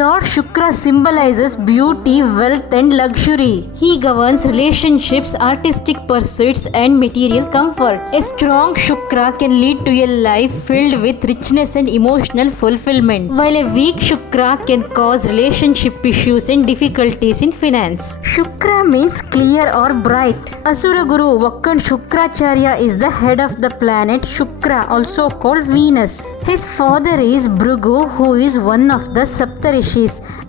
Lord Shukra symbolizes beauty, wealth and luxury. He governs relationships, artistic pursuits and material comforts. A strong Shukra can lead to a life filled with richness and emotional fulfillment, while a weak Shukra can cause relationship issues and difficulties in finance. Shukra means clear or bright. Asura Guru Vakan Shukracharya is the head of the planet Shukra, also called Venus. His father is Bhrigu, who is one of the Saptarishis,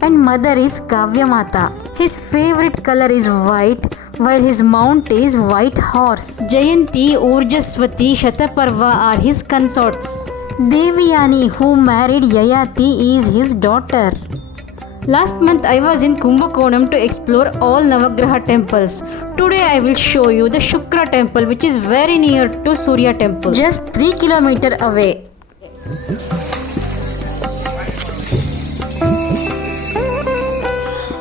and mother is Kavyamata. His favorite color is white, while his mount is white horse. Jayanti, Urjaswati, Shataparva are his consorts. Devyani, who married Yayati, is his daughter. Last month I was in Kumbakonam to explore all Navagraha temples. Today I will show you the Shukra temple, which is very near to Surya temple, just 3 kilometers away.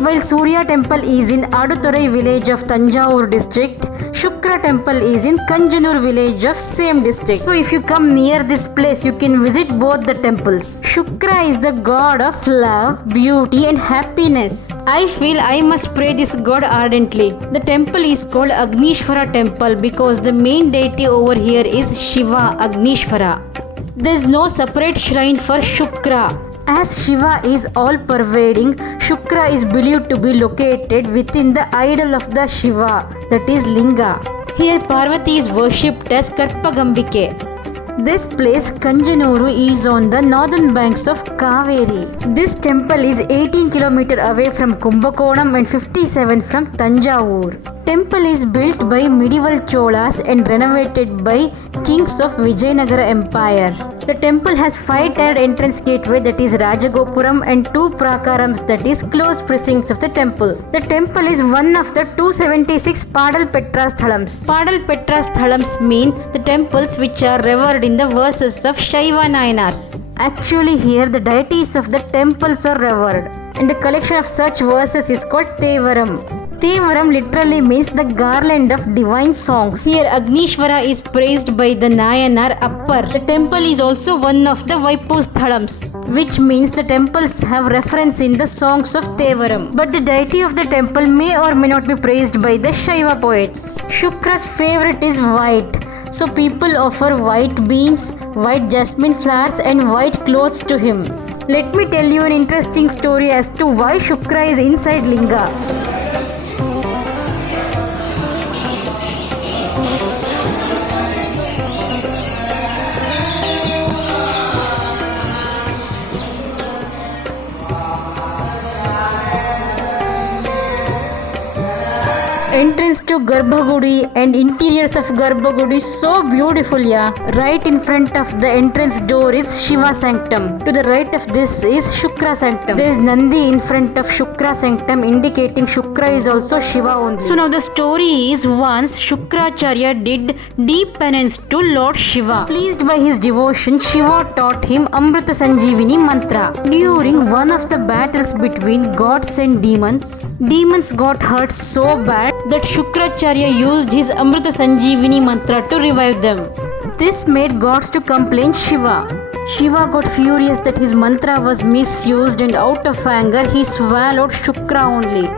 While Surya temple is in Aduturai village of Tanjavur district, Shukra temple is in Kanjanur village of same district. So if you come near this place, you can visit both the temples. Shukra is the god of love, beauty and happiness. I feel I must pray this god ardently. The temple is called Agneeshwara temple because the main deity over here is Shiva, Agneeshwara. There is no separate shrine for Shukra. As Shiva is all-pervading, Shukra is believed to be located within the idol of the Shiva, that is Linga. Here Parvati is worshipped as Karpagambike. This place Kanjanur is on the northern banks of Kaveri. This temple is 18 km away from Kumbakonam and 57 from Tanjavur. Temple is built by medieval Cholas and renovated by kings of Vijayanagara Empire. The temple has 5-tiered entrance gateway, that is Rajagopuram, and 2 prakarams, that is closed precincts of the temple. The temple is one of the 276 Padal Petra Sthalams. Padal Petra Sthalams mean the temples which are revered in the verses of Shaiva Nayanars. Actually here the deities of the temples are revered, and the collection of such verses is called Tevaram. Tevaram literally means the garland of divine songs. Here Agneeshwara is praised by the Nayanar Appar. The temple is also one of the Vaipusthalams, which means the temples have reference in the songs of Tevaram. But the deity of the temple may or may not be praised by the Shaiva poets. Shukra's favorite is white. So people offer white beans, white jasmine flowers and white clothes to him. Let me tell you an interesting story as to why Shukra is inside Linga. Entrance to Garbhagudi and interiors of Garbhagudi is so beautiful, yeah. Right in front of the entrance door is Shiva sanctum. To the right of this is Shukra sanctum. There is Nandi in front of Shukra sanctum, indicating Shukra is also Shiva only. So now the story is, once Shukracharya did deep penance to Lord Shiva. Pleased by his devotion, Shiva taught him Amrita Sanjeevani mantra. During one of the battles between gods and demons, demons got hurt so bad that Shukracharya used his Amrita Sanjeevani mantra to revive them. This made gods to complain Shiva. Shiva got furious that his mantra was misused, and out of anger he swallowed Shukra only.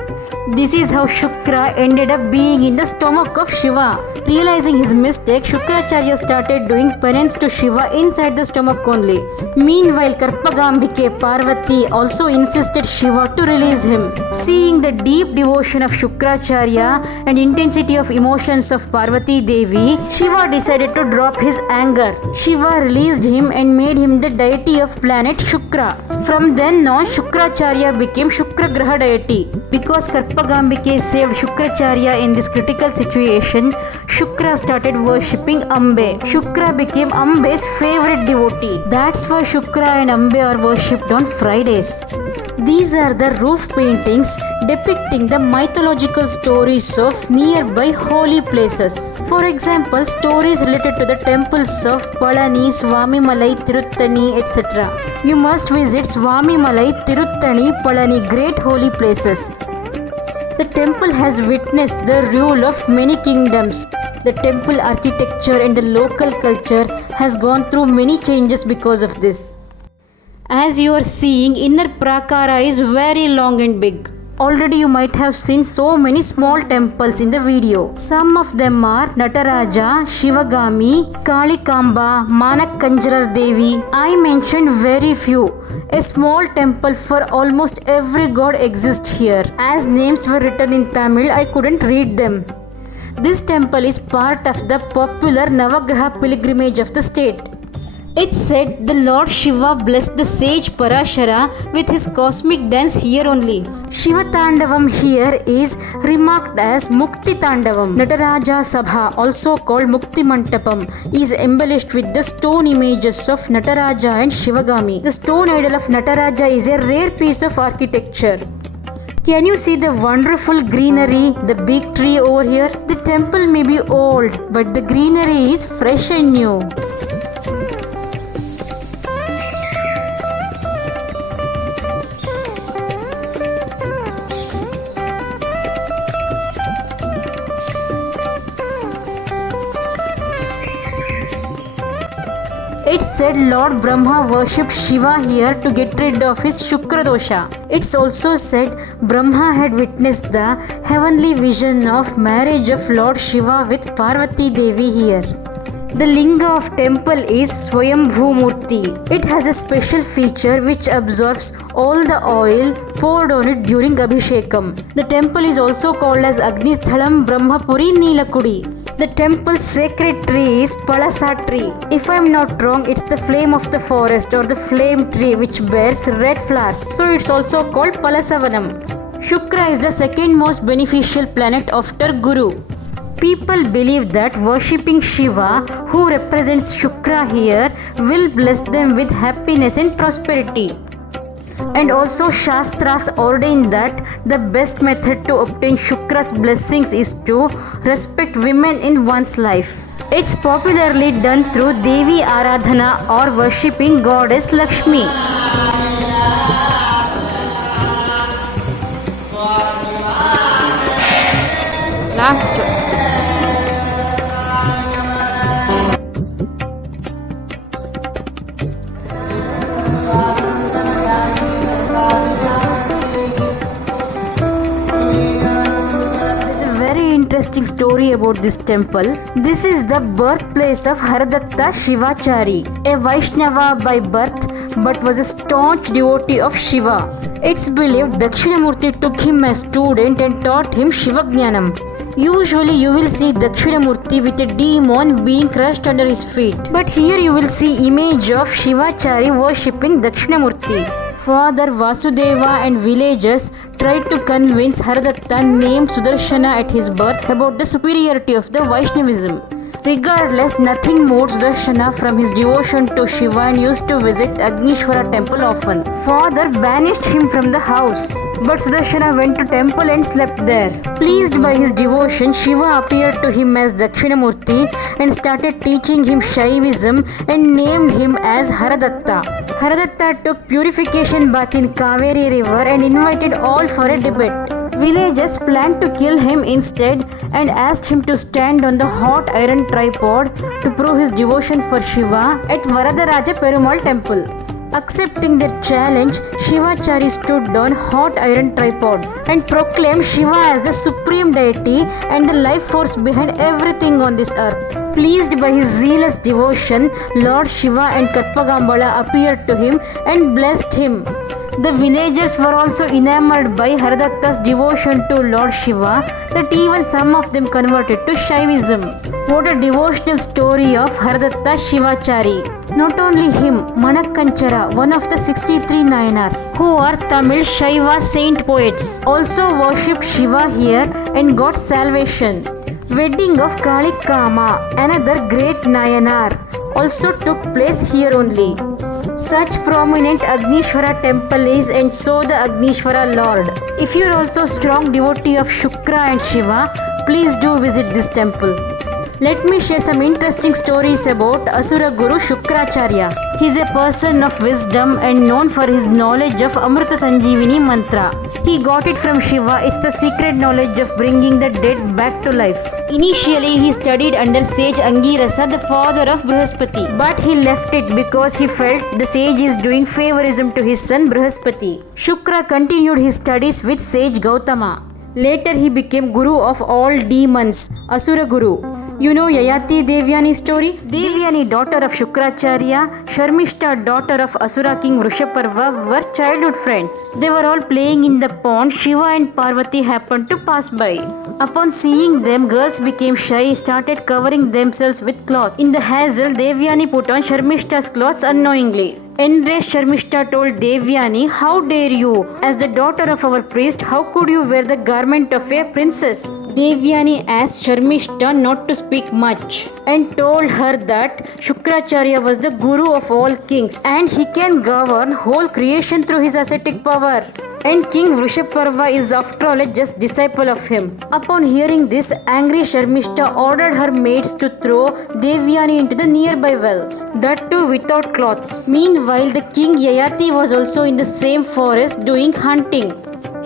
This is how Shukra ended up being in the stomach of Shiva. Realizing his mistake, Shukracharya started doing penance to Shiva inside the stomach only. Meanwhile, Karpagambike Parvati also insisted Shiva to release him. Seeing the deep devotion of Shukracharya and intensity of emotions of Parvati Devi, Shiva decided to drop his anger. Shiva released him and made him the deity of planet Shukra. From then on, Shukracharya became Shukragraha deity. Because Karpagambike saved Shukracharya in this critical situation, Shukra started worshipping Ambe. Shukra became Ambe's favorite devotee. That's why Shukra and Ambe are worshipped on Fridays. These are the roof paintings depicting the mythological stories of nearby holy places. For example, stories related to the temples of Palani, Swamimalai, Tiruttani, etc. You must visit Swamimalai, Tiruttani, Palani, great holy places. The temple has witnessed the rule of many kingdoms. The temple architecture and the local culture has gone through many changes because of this. As you are seeing, inner prakara is very long and big. Already you might have seen so many small temples in the video. Some of them are Nataraja, Shivagami, Kalikamba, Kanjanur Devi. I mentioned very few. A small temple for almost every god exists here. As names were written in Tamil, I couldn't read them. This temple is part of the popular Navagraha pilgrimage of the state. It's said the Lord Shiva blessed the sage Parashara with his cosmic dance here only. Shiva Tandavam here is remarked as Mukti Tandavam. Nataraja Sabha, also called Mukti Mantapam, is embellished with the stone images of Nataraja and Shivagami. The stone idol of Nataraja is a rare piece of architecture. Can you see the wonderful greenery, the big tree over here? The temple may be old, but the greenery is fresh and new. It's said Lord Brahma worshipped Shiva here to get rid of his Shukra dosha. It's also said Brahma had witnessed the heavenly vision of marriage of Lord Shiva with Parvati Devi here. The linga of temple is Swayambhu Murti. It has a special feature which absorbs all the oil poured on it during Abhishekam. The temple is also called as Agniswarar Brahmapuri Nilakudi. The temple's sacred tree is Palasa tree. If I am not wrong, it's the flame of the forest or the flame tree which bears red flowers. So it's also called Palasavanam. Shukra is the second most beneficial planet after Guru. People believe that worshipping Shiva, who represents Shukra here, will bless them with happiness and prosperity. And also Shastras ordain that the best method to obtain Shukra's blessings is to respect women in one's life. It's popularly done through Devi Aradhana or worshipping goddess Lakshmi. Last interesting story about this temple. This is the birthplace of Haradatta Shivachari, a Vaishnava by birth but was a staunch devotee of Shiva. It's believed Dakshinamurti took him as student and taught him Shivagnanam. Usually you will see Dakshinamurti with a demon being crushed under his feet. But here you will see image of Shivachari worshipping Dakshinamurti. Father Vasudeva and villagers tried to convince Haradatta named Sudarshana at his birth about the superiority of the Vaishnavism. Regardless, nothing moved Sudarshana from his devotion to Shiva and used to visit Agneeshwara Temple often. Father banished him from the house, but Sudarshana went to temple and slept there. Pleased by his devotion, Shiva appeared to him as Dakshinamurti and started teaching him Shaivism and named him as Haradatta. Haradatta took purification bath in Kaveri river and invited all for a debate. Villagers planned to kill him instead and asked him to stand on the hot iron tripod to prove his devotion for Shiva at Varadaraja Perumal temple. Accepting their challenge, Shivachari stood on hot iron tripod and proclaimed Shiva as the supreme deity and the life force behind everything on this earth. Pleased by his zealous devotion, Lord Shiva and Karpagambala appeared to him and blessed him. The villagers were also enamored by Haradatta's devotion to Lord Shiva that even some of them converted to Shaivism. What a devotional story of Haradatta Shivachari. Not only him, Manakkanchara, one of the 63 Nayanars, who are Tamil Shaiva saint poets, also worshipped Shiva here and got salvation. Wedding of Kalikama, another great Nayanar, also took place here only. Such prominent Agniswara temple is and so the Agneeshwara Lord. If you are also strong devotee of Shukra and Shiva, please do visit this temple. Let me share some interesting stories about Asura Guru Shukracharya. He is a person of wisdom and known for his knowledge of Amrita Sanjeevani mantra. He got it from Shiva. It's the secret knowledge of bringing the dead back to life. Initially, he studied under sage Angirasa, the father of Brihaspati. But he left it because he felt the sage is doing favorism to his son Brihaspati. Shukra continued his studies with sage Gautama. Later, he became guru of all demons, Asura Guru. You know Yayati Devyani story? Devyani, daughter of Shukracharya, Sharmishta, daughter of Asura king Vrishaparva, were childhood friends. They were all playing in the pond. Shiva and Parvati happened to pass by. Upon seeing them, girls became shy, started covering themselves with cloths. In the hassle, Devyani put on Sharmishta's clothes unknowingly. Enraged, Sharmishta told Devyani, "How dare you? As the daughter of our priest, how could you wear the garment of a princess?" Devyani asked Sharmishta not to speak much and told her that Shukracharya was the guru of all kings and he can govern whole creation through his ascetic power. And King Vrishaparva is after all a just disciple of him. Upon hearing this, angry Sharmishta ordered her maids to throw Devyani into the nearby well, that too without clothes. Meanwhile, the king Yayati was also in the same forest doing hunting.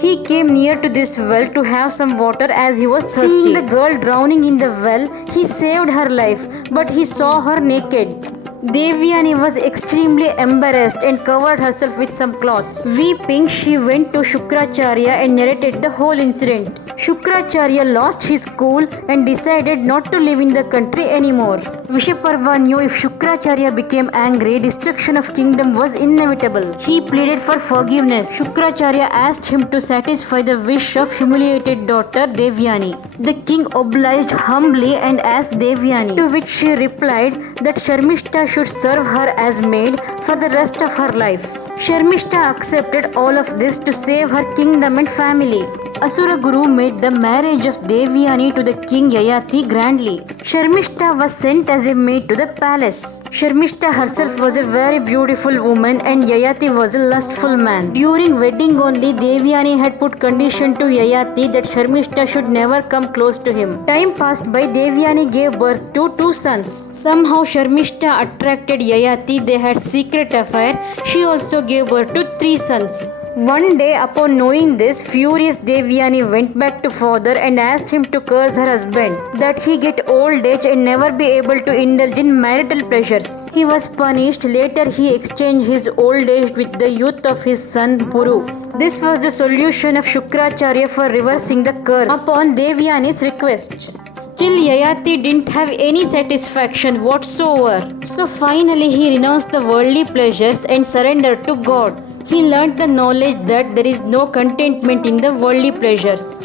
He came near to this well to have some water as he was thirsty. Seeing the girl drowning in the well, he saved her life, but he saw her naked. Devyani was extremely embarrassed and covered herself with some cloths. Weeping, she went to Shukracharya and narrated the whole incident. Shukracharya lost his cool and decided not to live in the country anymore. Vrishaparva knew if Shukracharya became angry, destruction of kingdom was inevitable. He pleaded for forgiveness. Shukracharya asked him to satisfy the wish of humiliated daughter Devyani. The king obliged humbly and asked Devyani, to which she replied that Sharmishta should serve her as maid for the rest of her life. Sharmishta accepted all of this to save her kingdom and family. Asura Guru made the marriage of Devyani to the king Yayati grandly. Sharmishta was sent as a maid to the palace. Sharmishta herself was a very beautiful woman and Yayati was a lustful man. During wedding only, Devyani had put condition to Yayati that Sharmishta should never come close to him. Time passed by, Devyani gave birth to 2 sons. Somehow Sharmishta attracted Yayati. They had secret affair. She also gave birth to 3 sons. One day, upon knowing this, furious Devyani went back to father and asked him to curse her husband, that he get old age and never be able to indulge in marital pleasures. He was punished. Later, he exchanged his old age with the youth of his son Puru. This was the solution of Shukracharya for reversing the curse upon Devyani's request. Still, Yayati didn't have any satisfaction whatsoever. So finally, he renounced the worldly pleasures and surrendered to God. He learnt the knowledge that there is no contentment in the worldly pleasures.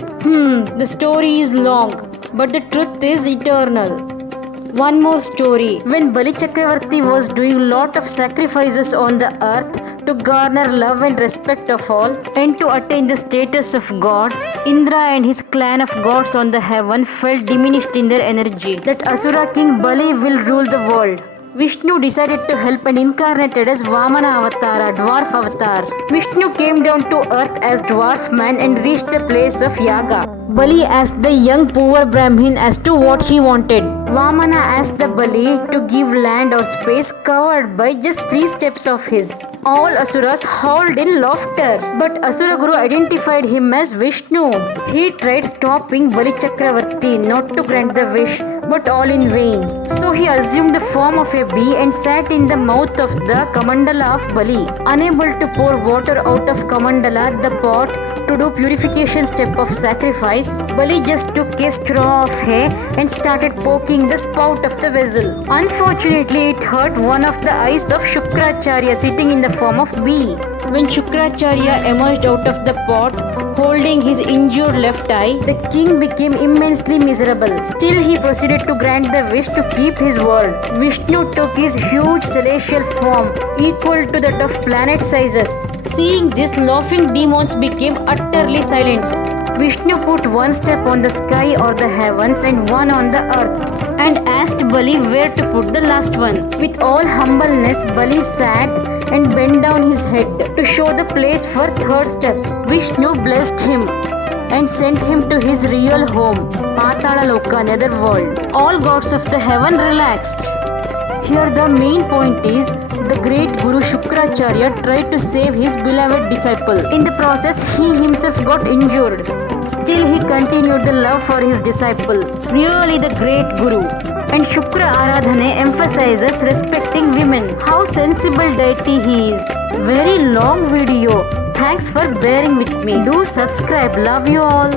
The story is long, but the truth is eternal. One more story. When Bali Chakravarti was doing lot of sacrifices on the earth to garner love and respect of all and to attain the status of God, Indra and his clan of gods on the heaven felt diminished in their energy. That Asura king Bali will rule the world. Vishnu decided to help and incarnated as Vamana avatar, dwarf avatar. Vishnu came down to earth as dwarf man and reached the place of Yaga. Bali asked the young poor Brahmin as to what he wanted. Vamana asked the Bali to give land or space covered by just 3 steps of his. All Asuras howled in laughter, but Asura Guru identified him as Vishnu. He tried stopping Bali Chakravarti not to grant the wish, but all in vain. So he assumed the form of a bee and sat in the mouth of the Kamandala of Bali. Unable to pour water out of Kamandala, the pot, to do purification step of sacrifice, Bali just took a straw of hay and started poking the spout of the vessel. Unfortunately, it hurt one of the eyes of Shukracharya sitting in the form of bee. When Shukracharya emerged out of the pot, holding his injured left eye, the king became immensely miserable. Still, he proceeded to grant the wish to keep his word. Vishnu took his huge celestial form, equal to that of planet sizes. Seeing this, laughing demons became utterly silent. Vishnu put one step on the sky or the heavens and one on the earth, and asked Bali where to put the last one. With all humbleness, Bali sat and bent down his head to show the place for third step. Vishnu blessed him. and sent him to his real home, Patala Loka, netherworld. All gods of the heaven relaxed. Here the main point is the great Guru Shukracharya tried to save his beloved disciple. In the process, he himself got injured. Still, he continued the love for his disciple. Really the great Guru. And Shukra Aradhane emphasizes respecting women. How sensible deity he is. Very long video. Thanks for bearing with me. Do subscribe. Love you all.